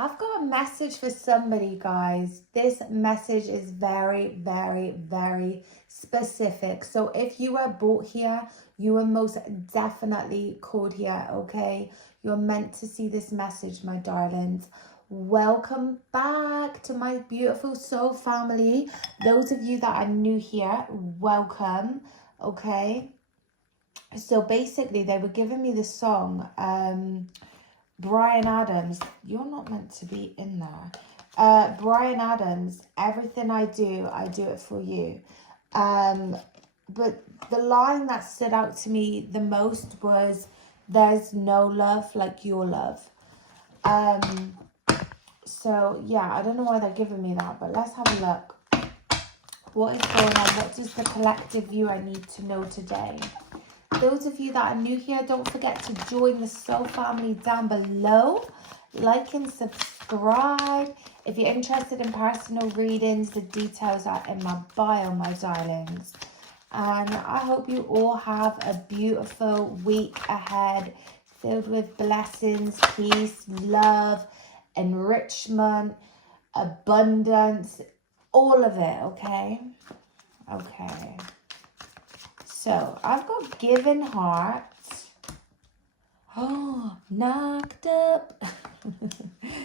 I've got a message for somebody, guys. This message is very, very, very specific. So if you were brought here, you were most definitely called here, okay? You're meant to see this message, my darlings. Welcome back to my beautiful soul family. Those of you that are new here, welcome, okay? So basically, they were giving me the song, Bryan Adams, you're not meant to be in there. Bryan Adams, everything I do it for you. But the line that stood out to me the most was, there's no love like your love. So yeah, I don't know why they're giving me that, but let's have a look. What is going on? What does the collective viewer need to know today? Those of you that are new here, don't forget to join the soul family down below. Like and subscribe. If you're interested in personal readings, the details are in my bio, my darlings. And I hope you all have a beautiful week ahead, filled with blessings, peace, love, enrichment, abundance, all of it, okay? Okay. So, I've got given hearts. Oh, knocked up.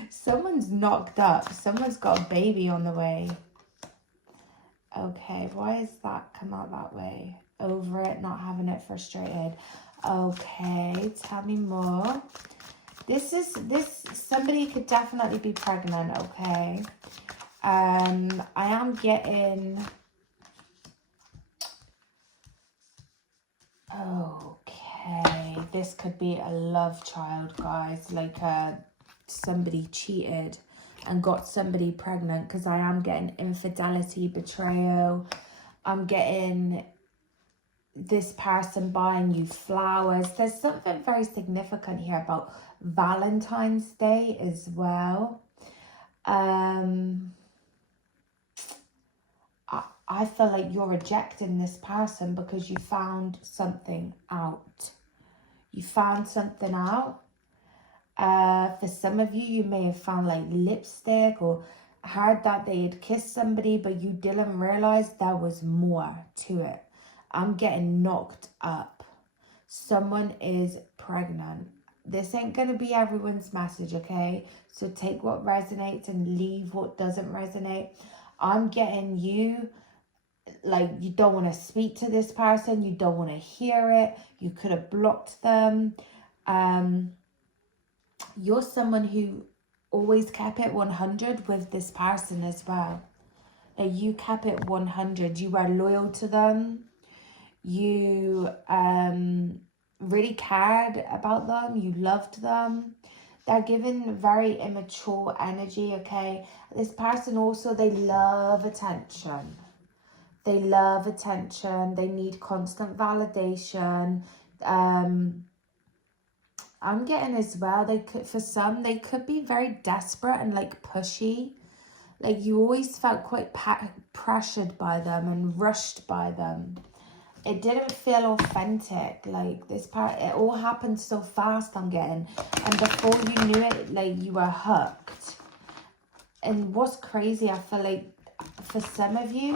Someone's knocked up. Someone's got a baby on the way. Okay, why is that come out that way? Over it, not having it, frustrated. Okay, tell me more. Somebody could definitely be pregnant, okay? I am getting... Okay, this could be a love child, guys. Like somebody cheated and got somebody pregnant, because I am getting infidelity, betrayal. I'm getting this person buying you flowers. There's something very significant here about Valentine's Day as well. I feel like you're rejecting this person because you found something out. You found something out. For some of you, you may have found like lipstick, or heard that they had kissed somebody, but you didn't realize there was more to it. I'm getting knocked up. Someone is pregnant. This ain't going to be everyone's message, okay? So take what resonates and leave what doesn't resonate. I'm getting you... like, you don't want to speak to this person, you don't want to hear it, you could have blocked them. You're someone who always kept it 100 with this person as well. Like, you kept it 100, you were loyal to them, you really cared about them, you loved them. They're given very immature energy, okay? This person also, they love attention. They love attention. They need constant validation. I'm getting as well, for some, they could be very desperate and like pushy. Like, you always felt quite pressured by them and rushed by them. It didn't feel authentic. Like, this part, it all happened so fast, I'm getting. And before you knew it, like, you were hooked. And what's crazy, I feel like for some of you,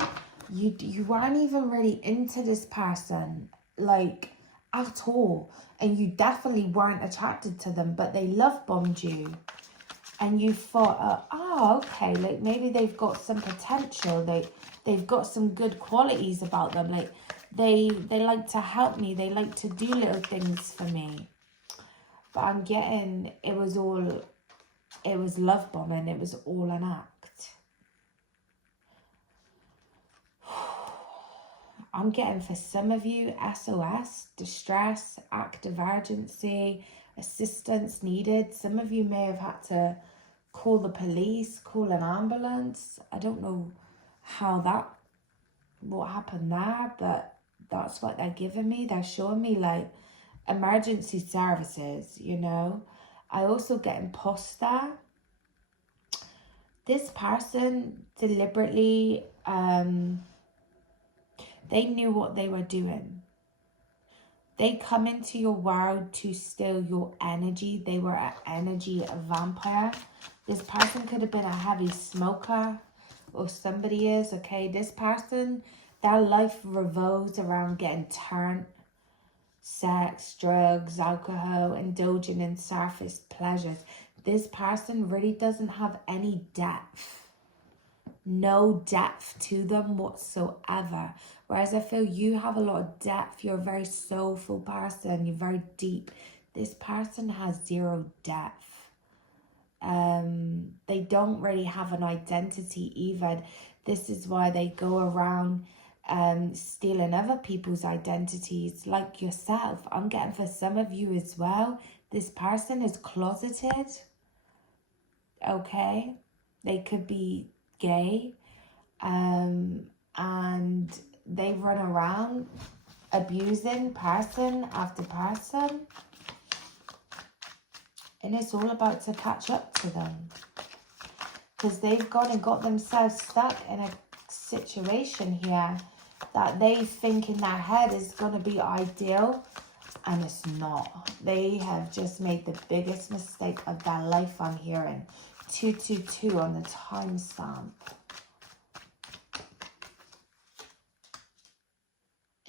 you weren't even really into this person, like, at all. And you definitely weren't attracted to them, but they love bombed you. And you thought, oh, okay, like, maybe they've got some potential. They've got some good qualities about them. Like, they like to help me. They like to do little things for me. But I'm getting, it was love bombing. It was all an act. I'm getting, for some of you, SOS, distress, act of urgency, assistance needed. Some of you may have had to call the police, call an ambulance. I don't know what happened there, but that's what they're giving me. They're showing me, like, emergency services, you know. I also get imposter. This person deliberately... they knew what they were doing. They come into your world to steal your energy. They were an energy vampire. This person could have been a heavy smoker, or somebody is, okay? This person, their life revolves around getting turned, sex, drugs, alcohol, indulging in surface pleasures. This person really doesn't have any depth. No depth to them whatsoever. Whereas I feel you have a lot of depth. You're a very soulful person. You're very deep. This person has zero depth. They don't really have an identity either. This is why they go around stealing other people's identities, like yourself. I'm getting for some of you as well. This person is closeted. Okay, they could be gay, and they run around abusing person after person, and it's all about to catch up to them, because they've gone and got themselves stuck in a situation here that they think in their head is going to be ideal, and it's not. They have just made the biggest mistake of their life, I'm hearing. 222 on the timestamp.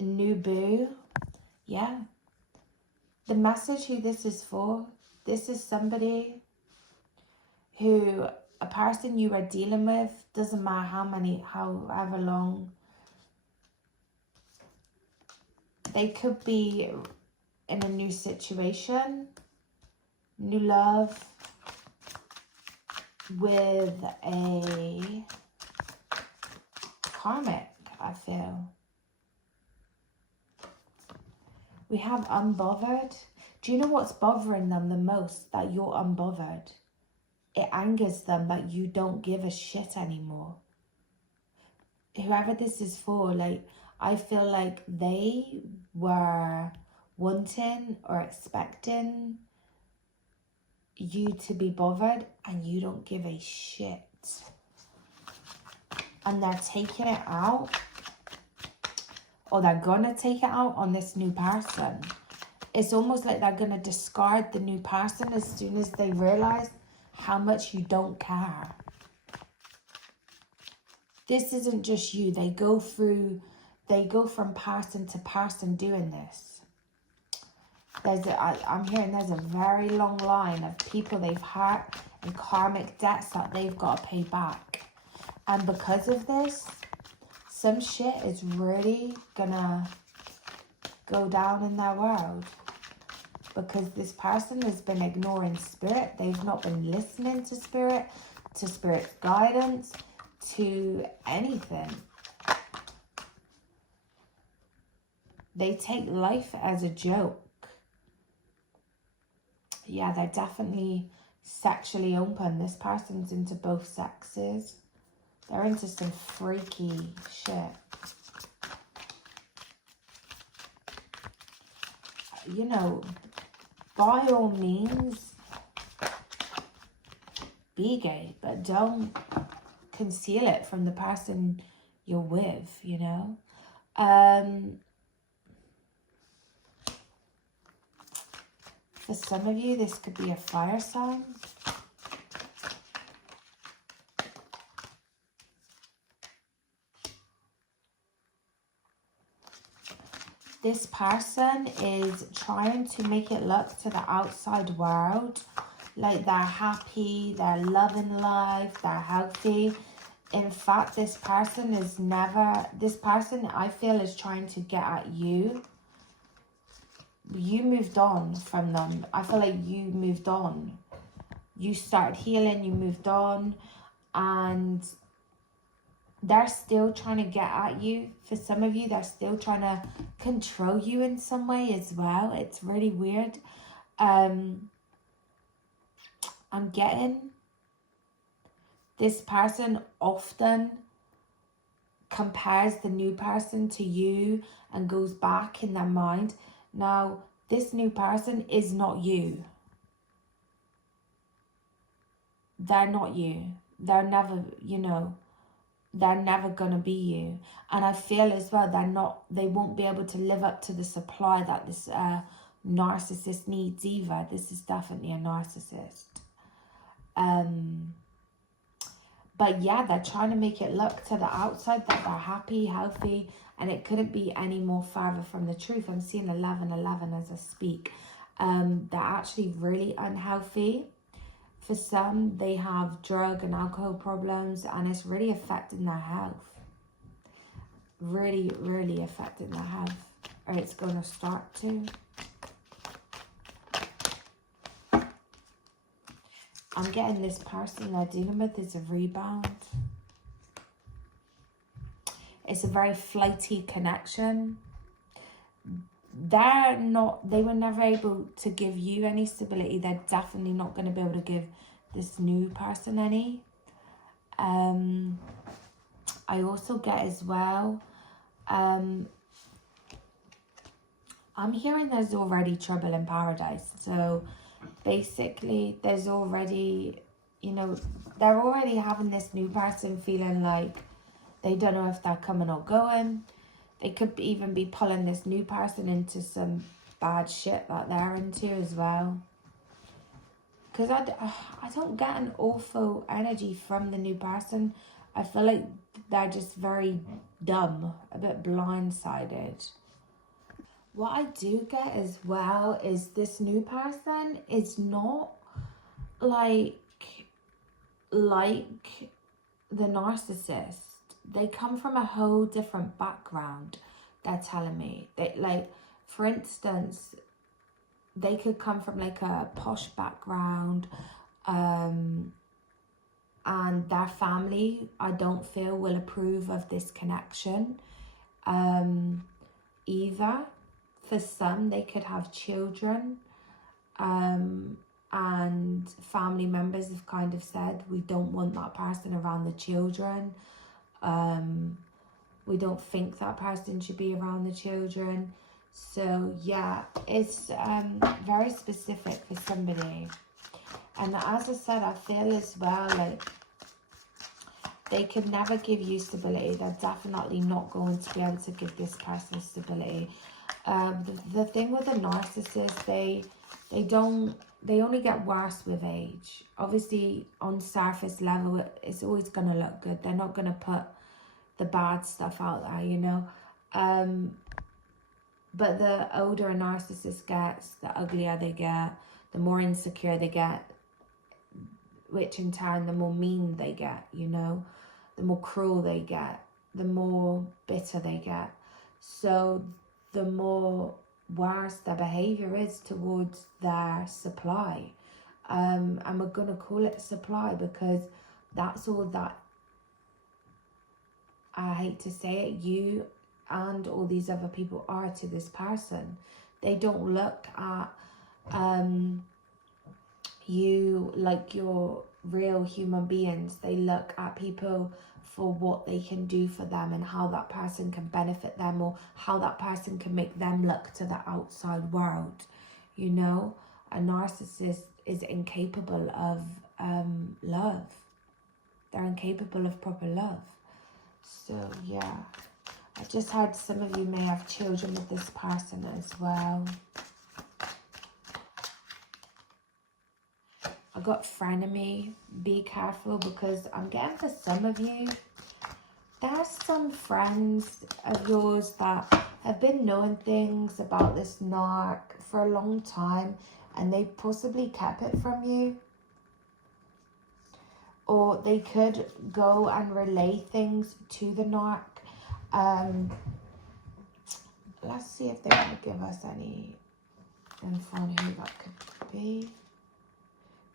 New boo. Yeah. The message who this is for, this is somebody who, a person you are dealing with, doesn't matter however long. They could be in a new situation, new love, with a karmic, I feel. We have unbothered. Do you know what's bothering them the most? That you're unbothered. It angers them that you don't give a shit anymore. Whoever this is for, like, I feel like they were wanting or expecting you to be bothered, and you don't give a shit. And they're taking it out, or they're gonna take it out on this new person. It's almost like they're gonna discard the new person as soon as they realize how much you don't care. This isn't just you. They go from person to person doing this. I'm hearing there's a very long line of people they've hurt and karmic debts that they've got to pay back. And because of this, some shit is really gonna go down in their world. Because this person has been ignoring spirit. They've not been listening to spirit's guidance, to anything. They take life as a joke. Yeah, they're definitely sexually open. This person's into both sexes. They're into some freaky shit. You know, by all means, be gay, but don't conceal it from the person you're with, you know? For some of you, this could be a fire sign. This person is trying to make it look to the outside world like they're happy, they're loving life, they're healthy. In fact, this person I feel is trying to get at you. You moved on from them. I feel like you moved on. You started healing, you moved on, and they're still trying to get at you. For some of you, they're still trying to control you in some way as well. It's really weird. I'm getting this person often compares the new person to you and goes back in their mind. Now, this new person is not you. They're not you. They're never, they're never going to be you. And I feel as well they won't be able to live up to the supply that this narcissist needs either. This is definitely a narcissist. But yeah, they're trying to make it look to the outside that they're happy, healthy, and it couldn't be any more further from the truth. I'm seeing 1111 as I speak. They're actually really unhealthy. For some, they have drug and alcohol problems, and it's really affecting their health. Really, really affecting their health. Or it's going to start to. I'm getting this person they're dealing with is a rebound. It's a very flighty connection. They were never able to give you any stability. They're definitely not going to be able to give this new person any. I also get as well, I'm hearing there's already trouble in paradise. So basically there's already, you know, they're already having this new person feeling like they don't know if they're coming or going. They could even be pulling this new person into some bad shit that they're into as well. Because I don't get an awful energy from the new person. I feel like they're just very dumb, a bit blindsided. What I do get as well is this new person is not like the narcissist. They come from a whole different background, they're telling me. They, like, for instance, they could come from like a posh background, and their family, I don't feel, will approve of this connection either. For some, they could have children, and family members have kind of said, we don't want that person around the children. We don't think that person should be around the children. So yeah, it's very specific for somebody. And as I said, I feel as well like they could never give you stability. They're definitely not going to be able to give this person stability. The thing with a narcissist, they only get worse with age. Obviously, on surface level, it's always going to look good. They're not going to put the bad stuff out there, you know. But the older a narcissist gets, the uglier they get, the more insecure they get, which in turn, the more mean they get, you know. The more cruel they get, the more bitter they get. So the more worse their behavior is towards their supply. And we're going to call it supply because that's all that, I hate to say it, you and all these other people are to this person. They don't look at you like you're real human beings. They look at people for what they can do for them and how that person can benefit them, or how that person can make them look to the outside world. You know, a narcissist is incapable of love. They're incapable of proper love. So yeah, I just heard some of you may have children with this person as well. I got frenemy. Be careful, because I'm getting for some of you, there's some friends of yours that have been knowing things about this narc for a long time, and they possibly kept it from you. Or they could go and relay things to the narc. Let's see if they want to give us any info on who that could be.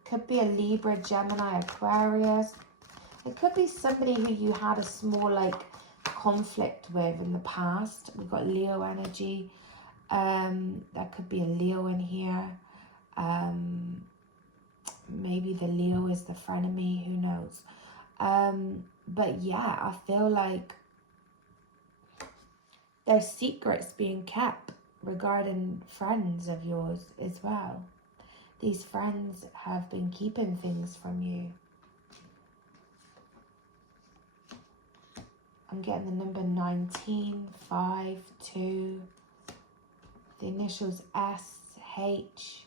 Could be a Libra, Gemini, Aquarius. It could be somebody who you had a small like conflict with in the past. We've got Leo energy. There could be a Leo in here. Maybe the Leo is the frenemy, who knows. But yeah, I feel like there's secrets being kept regarding friends of yours as well. These friends have been keeping things from you. I'm getting the number 19, 5, 2, the initials S, H,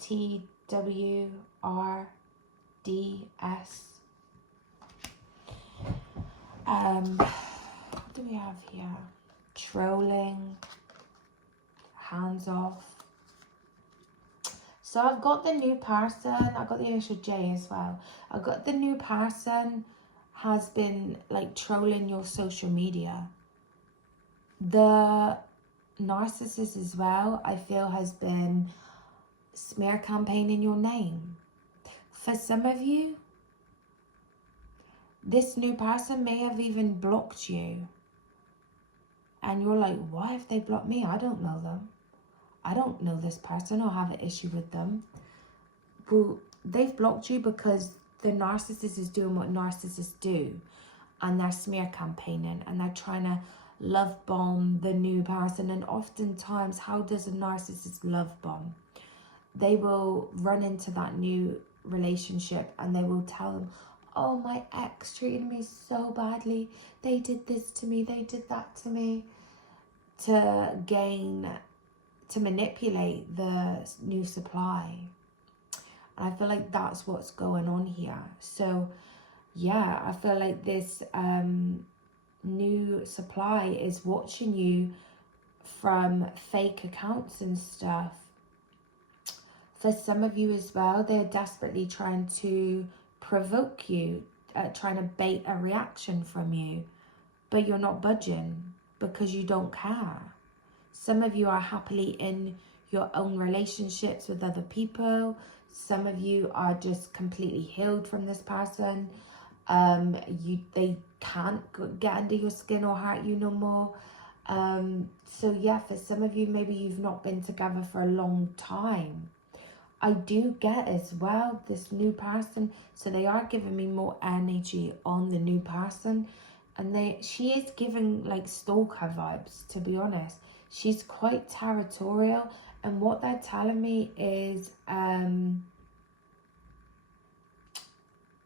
T, W, R. DS. What do we have here? Trolling, hands off. So I've got the new person, I've got the initial J as well. I've got the new person has been like trolling your social media. The narcissist as well, I feel, has been smear campaigning your name. For some of you, this new person may have even blocked you. And you're like, why have they blocked me? I don't know them. I don't know this person or have an issue with them. Well, they've blocked you because the narcissist is doing what narcissists do. And they're smear campaigning and they're trying to love bomb the new person. And oftentimes, how does a narcissist love bomb? They will run into that new relationship and they will tell them, oh, my ex treated me so badly. They did this to me. They did that to me. To manipulate the new supply. And I feel like that's what's going on here. So yeah, I feel like this new supply is watching you from fake accounts and stuff. For some of you as well, they're desperately trying to provoke you, trying to bait a reaction from you, but you're not budging because you don't care. Some of you are happily in your own relationships with other people. Some of you are just completely healed from this person. They can't get under your skin or hurt you no more. So yeah, for some of you, maybe you've not been together for a long time. I do get as well this new person. So they are giving me more energy on the new person. And she is giving like stalker vibes, to be honest. She's quite territorial. And what they're telling me is,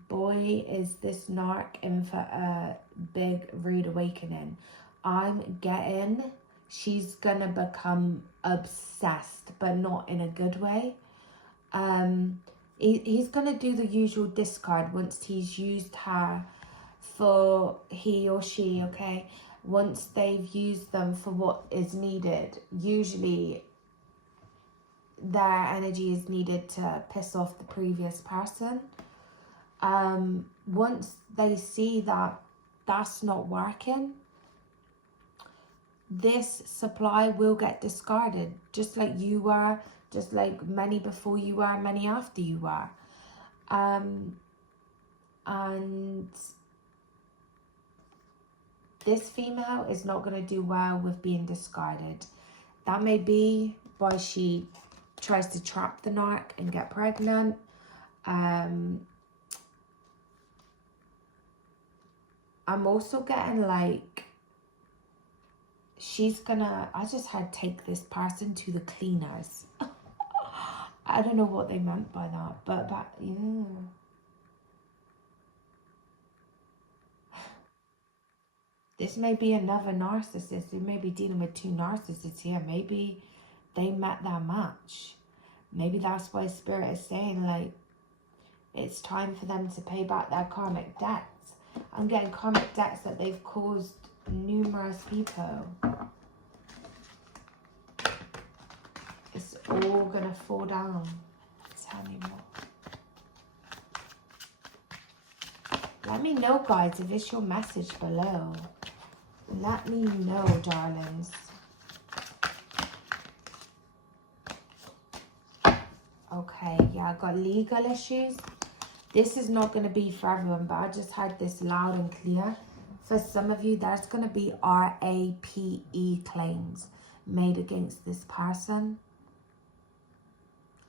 boy, is this narc in for a big rude awakening. I'm getting she's gonna become obsessed, but not in a good way. He's gonna do the usual discard once he's used her for he or she, okay? Once they've used them for what is needed, usually their energy is needed to piss off the previous person. Once they see that that's not working, this supply will get discarded, just like you were, just like many before you were, many after you were. And this female is not going to do well with being discarded. That may be why she tries to trap the narc and get pregnant. I'm also getting like, she's gonna, I just had take this person to the cleaners. I don't know what they meant by that, but that, yeah. This may be another narcissist. We may be dealing with two narcissists here. Maybe they met their match. Maybe that's why Spirit is saying, like, it's time for them to pay back their karmic debts. I'm getting karmic debts that they've caused numerous people. It's all gonna fall down. Tell me more. Let me know, guys, if it's your message below. Let me know, darlings. Okay, yeah, I got legal issues. This is not going to be for everyone, but I just had this loud and clear. For some of you, there's going to be RAPE claims made against this person.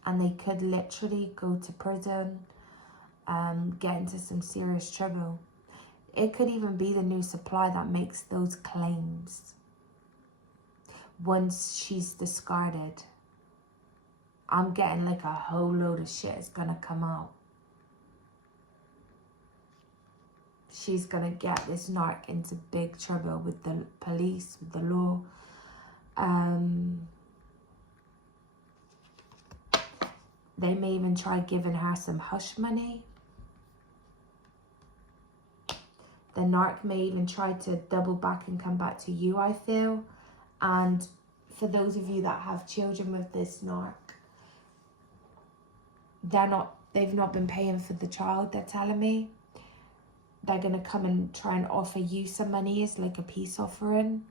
And they could literally go to prison, get into some serious trouble. It could even be the new supply that makes those claims once she's discarded. I'm getting like a whole load of shit is gonna come out. She's gonna get this narc into big trouble with the police, with the law. They may even try giving her some hush money. The narc may even try to double back and come back to you, I feel. And for those of you that have children with this narc, they've not been paying for the child, they're telling me. They're going to come and try and offer you some money as like a peace offering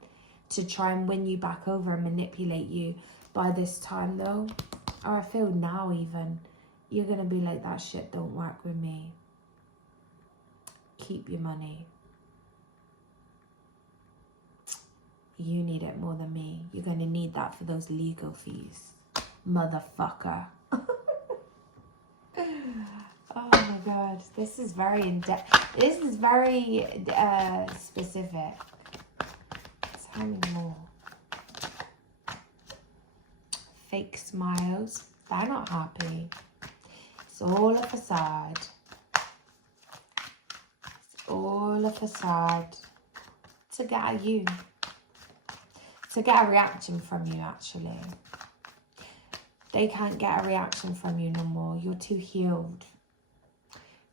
to try and win you back over and manipulate you. By this time though, or I feel now even, you're going to be like, that shit don't work with me. Keep your money. You need it more than me. You're going to need that for those legal fees. Motherfucker. Oh my god, this is very in-depth. This is very specific. Tell me more. Fake smiles. They're not happy. It's all a facade. It's all a facade. To get at you. To get a reaction from you, actually. They can't get a reaction from you no more. You're too healed.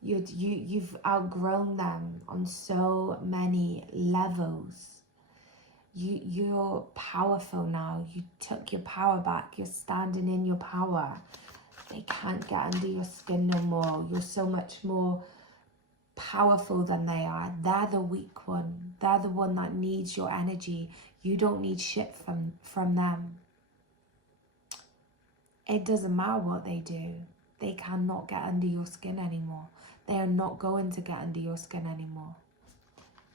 You've outgrown them on so many levels. You're powerful now. You took your power back. You're standing in your power. They can't get under your skin no more. You're so much more powerful than they are. They're the weak one. They're the one that needs your energy. You don't need shit from them. It doesn't matter what they do. They cannot get under your skin anymore. They are not going to get under your skin anymore.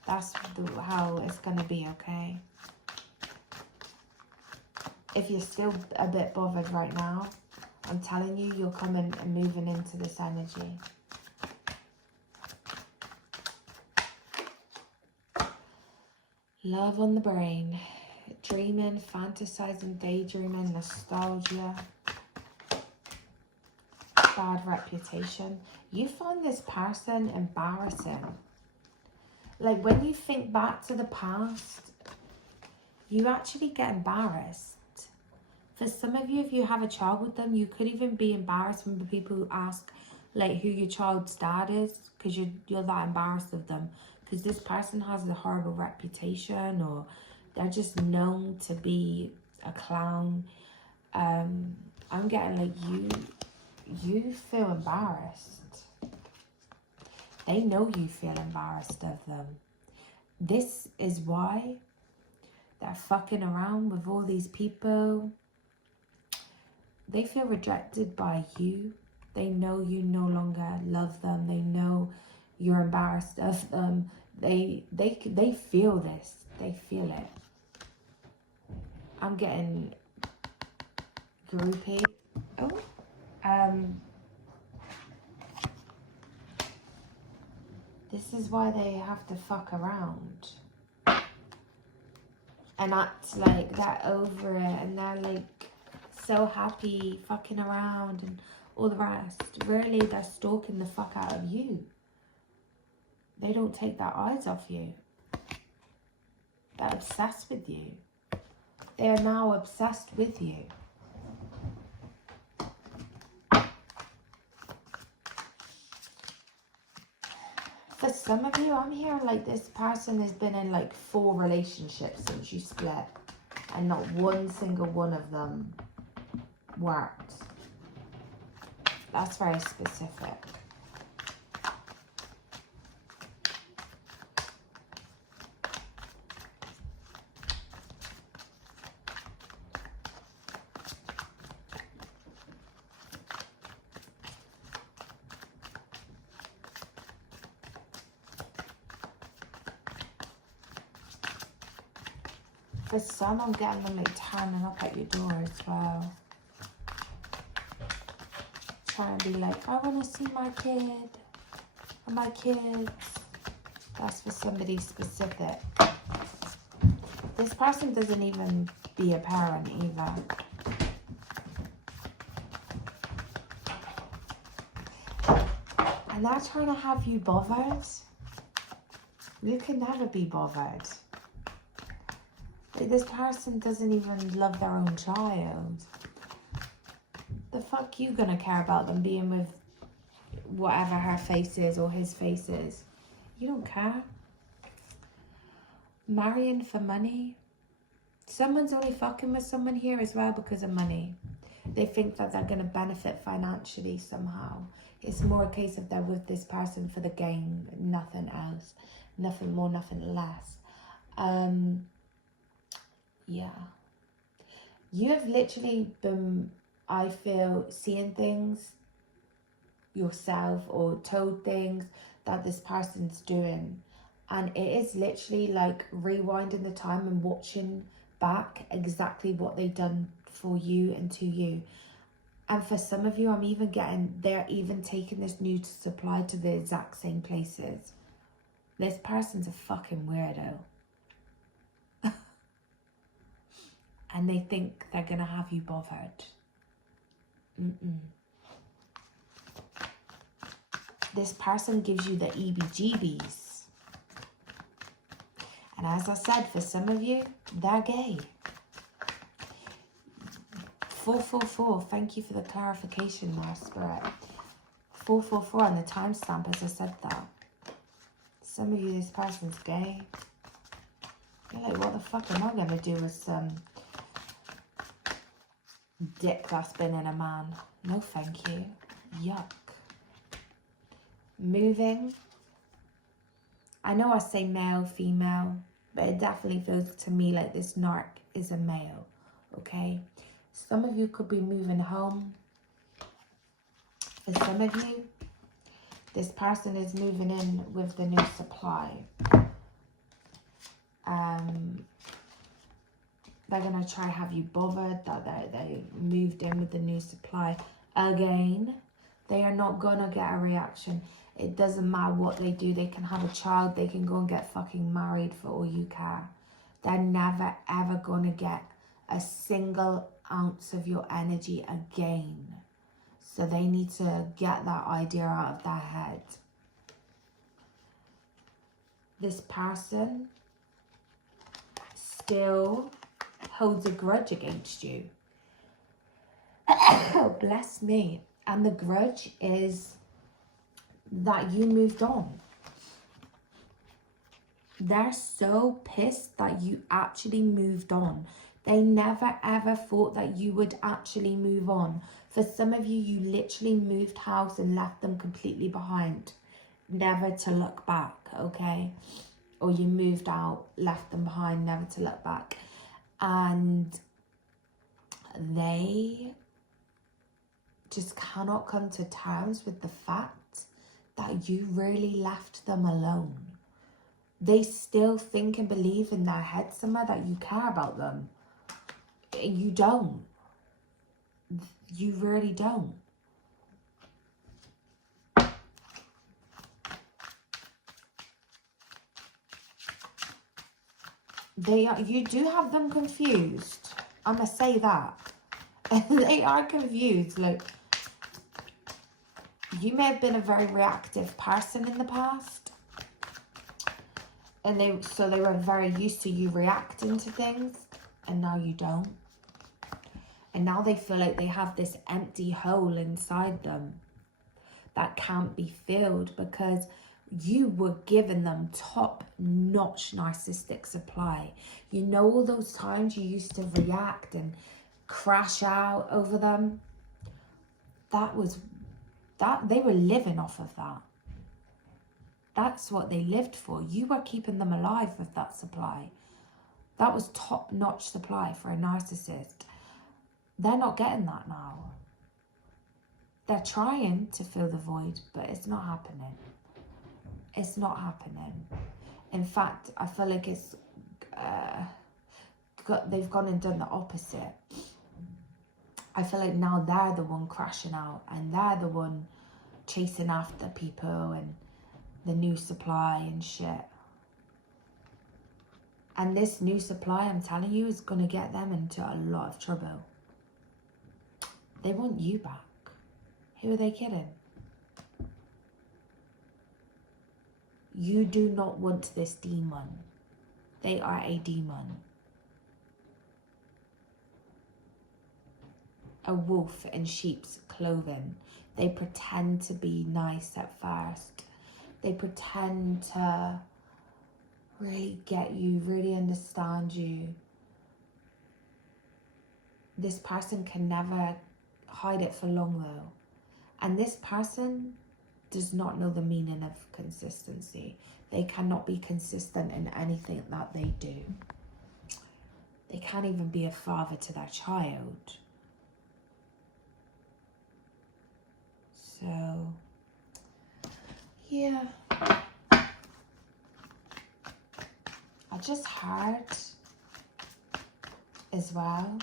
That's how it's going to be, okay? If you're still a bit bothered right now, I'm telling you, you're coming and moving into this energy. Love on the brain. Dreaming, fantasizing, daydreaming, nostalgia. Bad reputation. You find this person embarrassing. Like when you think back to the past, you actually get embarrassed. For some of you, if you have a child with them, you could even be embarrassed when the people who ask like who your child's dad is, because you're that embarrassed of them. Because this person has a horrible reputation, or they're just known to be a clown. I'm getting like you feel embarrassed. They know you feel embarrassed of them. This is why they're fucking around with all these people. They feel rejected by you. They know you no longer love them. They know you're embarrassed of them. They feel this. They feel it. I'm getting groupie. Oh. This is why they have to fuck around and act like they're over it, and they're like so happy fucking around and all the rest. Really, they're stalking the fuck out of you. They don't take their eyes off you. They're obsessed with you. They are now obsessed with you. For some of you, I'm hearing like this person has been in like 4 relationships since you split, and not one single one of them worked. That's very specific. For some, I'm getting them like turning up at your door as well. Trying to be like, I want to see my kid or my kids. That's for somebody specific. This person doesn't even be a parent either. And they're trying to have you bothered. You can never be bothered. Like, this person doesn't even love their own child. The fuck you gonna care about them being with whatever her face is or his face is? You don't care. Marrying for money. Someone's only fucking with someone here as well because of money. They think that they're going to benefit financially somehow. It's more a case of they're with this person for the game, nothing else. Nothing more, nothing less. Yeah. You have literally been, I feel, seeing things yourself or told things that this person's doing. And it is literally like rewinding the time and watching back exactly what they've done for you and to you. And for some of you, I'm even getting, they're even taking this new supply to the exact same places. This person's a fucking weirdo. And they think they're going to have you bothered. This person gives you the EBGBs. And as I said, for some of you, they're gay. 444, thank you for the clarification, my spirit. 444 on the timestamp, as I said that. Some of you, this person's gay. You're like, what the fuck am I going to do with some dick that's been in a man? No, thank you. Yuck. Moving. I know I say male, female, but it definitely feels to me like this narc is a male, okay? Some of you could be moving home. For some of you, this person is moving in with the new supply. They're going to try to have you bothered that they moved in with the new supply. Again, they are not going to get a reaction. It doesn't matter what they do. They can have a child. They can go and get fucking married for all you care. They're never, ever going to get a single ounce of your energy again. So they need to get that idea out of their head. This person still holds a grudge against you. Oh, bless me. And the grudge is that you moved on. They're so pissed that you actually moved on. They never ever thought that you would actually move on. For some of you, you literally moved house and left them completely behind. Never to look back, okay? Or you moved out, left them behind, never to look back. And they just cannot come to terms with the fact that you really left them alone. They still think and believe in their head somewhere that you care about them. You don't. You really don't. You do have them confused. I'm going to say that. They are confused. Like, you may have been a very reactive person in the past. And so they were very used to you reacting to things. And now you don't. And now they feel like they have this empty hole inside them that can't be filled because you were giving them top-notch narcissistic supply. You know, all those times you used to react and crash out over them? They were living off of that. That's what they lived for. You were keeping them alive with that supply. That was top-notch supply for a narcissist. They're not getting that now. They're trying to fill the void, but it's not happening. It's not happening. In fact, I feel like it's they've gone and done the opposite. I feel like now they're the one crashing out and they're the one chasing after people and the new supply and shit. And this new supply, I'm telling you, is going to get them into a lot of trouble. They want you back. Who are they kidding? You do not want this demon. They are a demon. A wolf in sheep's clothing. They pretend to be nice at first. They pretend to really get you, really understand you. This person can never hide it for long though. And this person does not know the meaning of consistency. They cannot be consistent in anything that they do. They can't even be a father to their child. So, yeah. I just heard as well,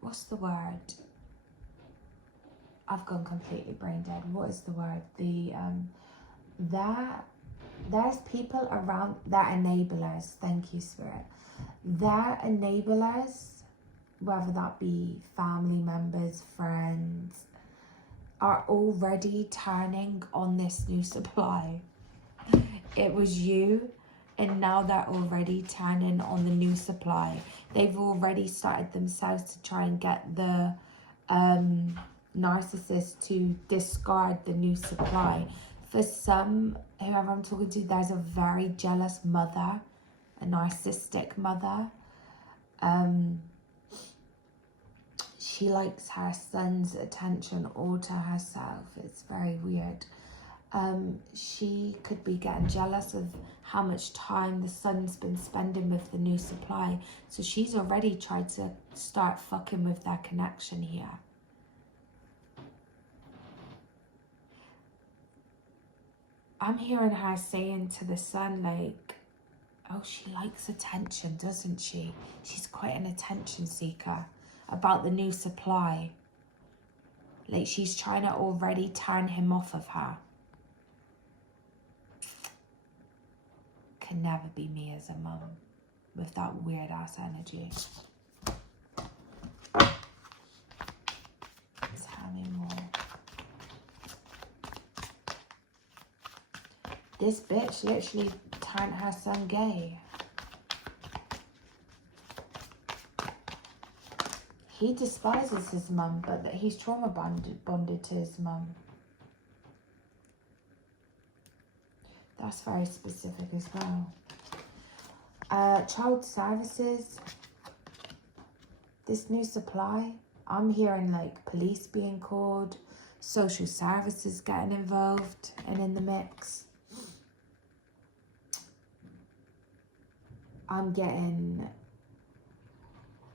what's the word? I've gone completely brain dead. What is the word? There's people around, they're enablers. Thank you, Spirit. They're enablers, whether that be family members, friends, are already turning on this new supply. It was you, and now they're already turning on the new supply. They've already started themselves to try and get the narcissist to discard the new supply. For some, whoever I'm talking to, there's a very jealous mother, a narcissistic mother. She likes her son's attention all to herself. It's very weird. She could be getting jealous of how much time the son's been spending with the new supply. So she's already tried to start fucking with their connection here. I'm hearing her saying to the son, like, oh, she likes attention, doesn't she? She's quite an attention seeker about the new supply. Like, she's trying to already turn him off of her. Can never be me as a mum with that weird ass energy. Tell me more. This bitch literally turned her son gay. He despises his mum, but he's trauma bonded to his mum. That's very specific as well. Child services. This new supply. I'm hearing like police being called, social services getting involved and in the mix. I'm getting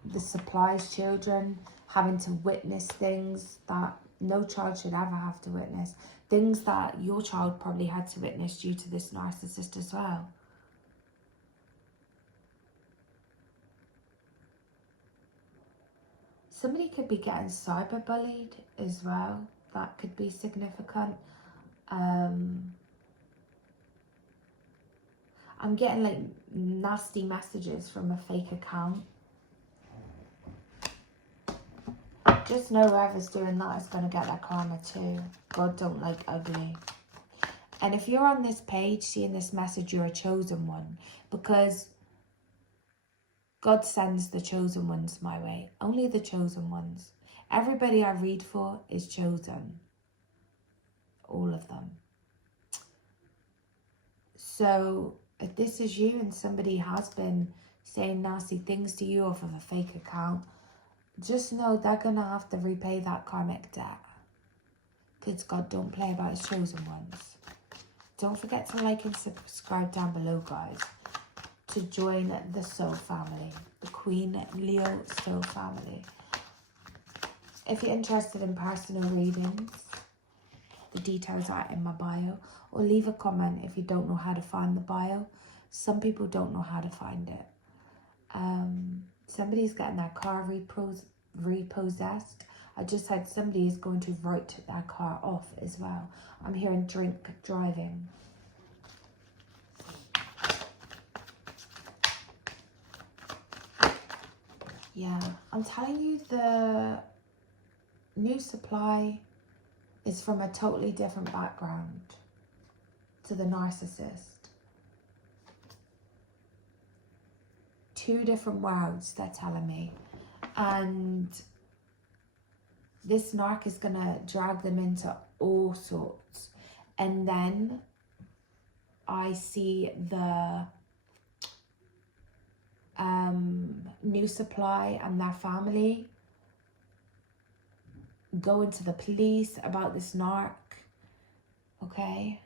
the supply's children having to witness things that no child should ever have to witness. Things that your child probably had to witness due to this narcissist as well. Somebody could be getting cyberbullied as well. That could be significant. I'm getting like nasty messages from a fake account. Just know whoever's doing that is going to get their karma too. God don't like ugly. And if you're on this page seeing this message, you're a chosen one. Because God sends the chosen ones my way. Only the chosen ones. Everybody I read for is chosen. All of them. So if this is you and somebody has been saying nasty things to you off of a fake account, just know they're going to have to repay that karmic debt. Because God don't play about his chosen ones. Don't forget to like and subscribe down below, guys, to join the soul family, the Queen Leo soul family. If you're interested in personal readings, the details are in my bio, or leave a comment if you don't know how to find the bio. Some people don't know how to find it. Somebody's getting their car repossessed. I just had somebody is going to write their car off as well. I'm hearing drink driving. Yeah, I'm telling you, the new supply is from a totally different background to the narcissist. Two different worlds, they're telling me. And this narc is going to drag them into all sorts. And then I see the new supply and their family going to the police about this narc. Okay.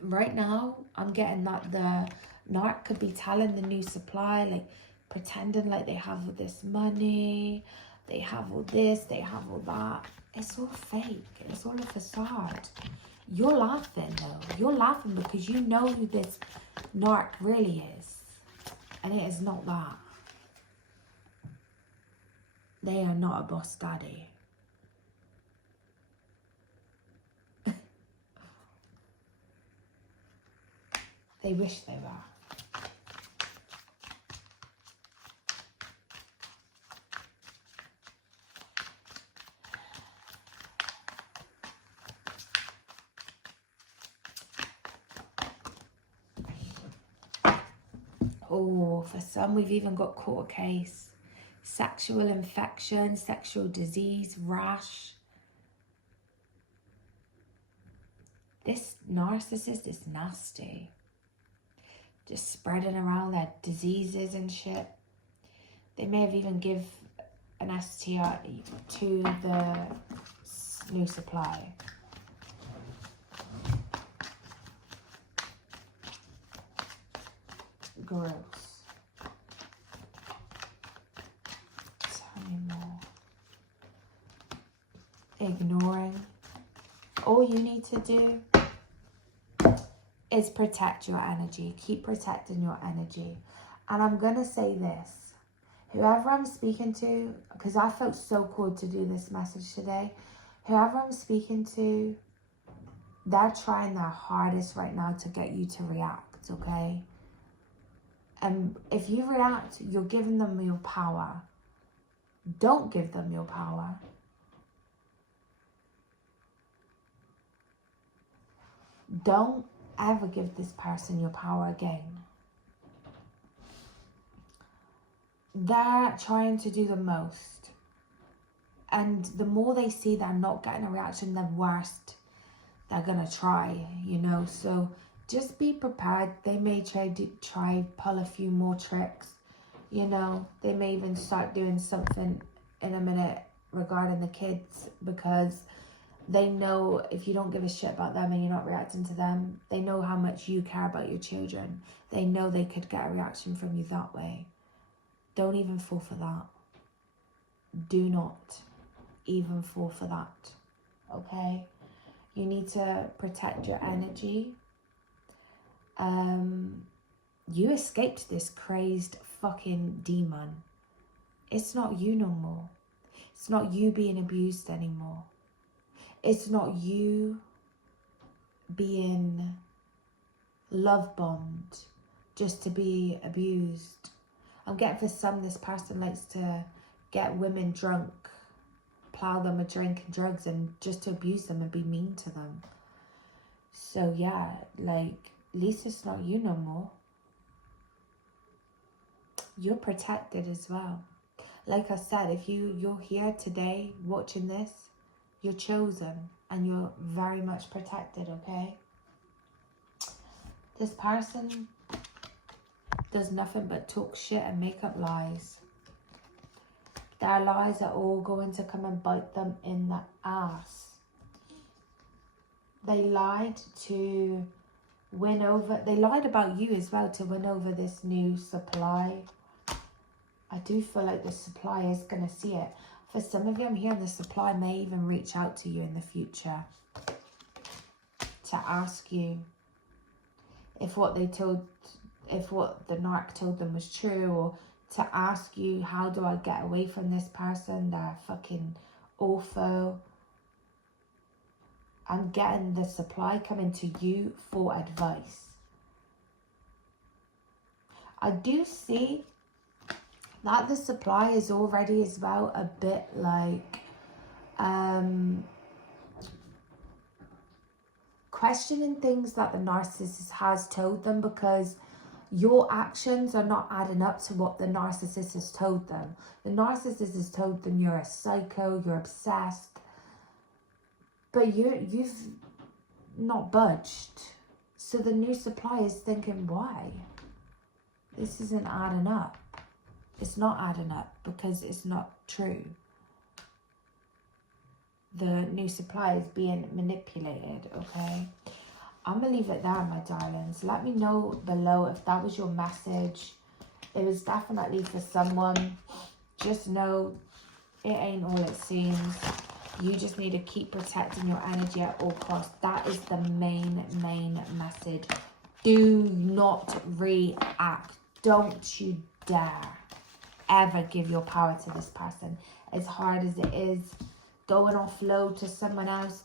Right now, I'm getting that the narc could be telling the new supply, like pretending like they have all this money, they have all this, they have all that. It's all fake. It's all a facade. You're laughing though. You're laughing because you know who this narc really is. And it is not that. They are not a boss daddy. They wish they were. Oh, for some we've even got court case. Sexual infection, sexual disease, rash. This narcissist is nasty. Just spreading around their diseases and shit. They may have even give an STI to the new supply. Gross. Tell me more. Ignoring. All you need to do is protect your energy. Keep protecting your energy. And I'm going to say this. Whoever I'm speaking to, because I felt so called to do this message today. Whoever I'm speaking to, they're trying their hardest right now to get you to react, okay? And if you react, you're giving them your power. Don't give them your power. Don't ever give this person your power again. They're trying to do the most. And the more they see they're not getting a reaction, the worse they're going to try, you know. So just be prepared. They may try pull a few more tricks, you know. They may even start doing something in a minute regarding the kids, because they know if you don't give a shit about them and you're not reacting to them, they know how much you care about your children. They know they could get a reaction from you that way. Don't even fall for that. Do not even fall for that, okay? You need to protect your energy. You escaped this crazed fucking demon. It's not you no more. It's not you being abused anymore. It's not you being love bombed just to be abused. I'm getting for some, this person likes to get women drunk, plow them with drink and drugs, and just to abuse them and be mean to them. So yeah, like, at least it's not you no more. You're protected as well. Like I said, if you're here today watching this, you're chosen and you're very much protected, okay? This person does nothing but talk shit and make up lies. Their lies are all going to come and bite them in the ass. They lied to win over, they lied about you as well to win over this new supply. I do feel like the supply is going to see it. For some of you, I'm hearing the supply may even reach out to you in the future to ask you if what the narc told them was true, or to ask you, how do I get away from this person? They're fucking awful. I'm getting the supply coming to you for advice. I do see that the supply is already as well a bit like questioning things that the narcissist has told them, because your actions are not adding up to what the narcissist has told them. The narcissist has told them you're a psycho, you're obsessed, but you've not budged. So the new supply is thinking, why? This isn't adding up. It's not adding up because it's not true. The new supply is being manipulated, okay? I'm going to leave it there, my darlings. Let me know below if that was your message. It was definitely for someone. Just know it ain't all it seems. You just need to keep protecting your energy at all costs. That is the main message. Do not react. Don't you dare ever give your power to this person. As hard as it is, going offload to someone else.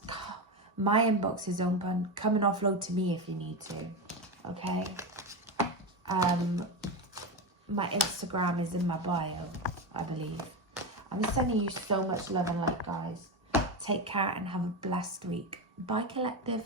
My inbox is open. Come and offload to me if you need to. Okay? My Instagram is in my bio, I believe. I'm sending you so much love and light, guys. Take care and have a blessed week. Bye, collective.